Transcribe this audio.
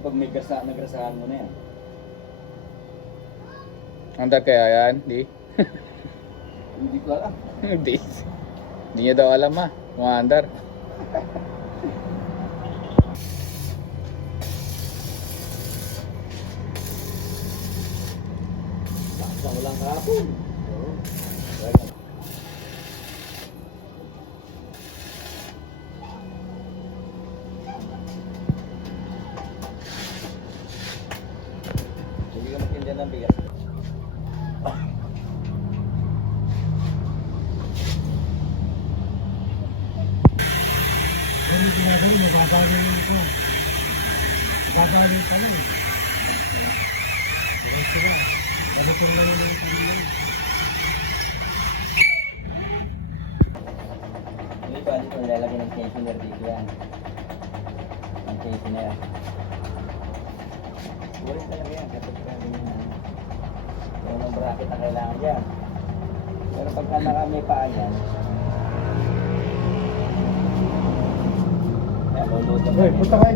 pag may nagrasahan mo na yan. Andar kaya yan? Di? Hindi ko alam. Hindi. Hindi niya daw alam Umandar. Basta walang kahapon. Oo. Hindi ka magtinda ng bigas. Ano yung ginagawa mo? Gagaling ka. Gagaling ka lang. Diretso na. Ano kung ngayon yung pagkain? Yung iba, dito nilalagay ng tensioner dito yan. Ang tensioner. Burin talaga yan. Kapag yung bracket na kailangan yan. Pero pagka may paa yan, luluto. Hoy, punta kayo.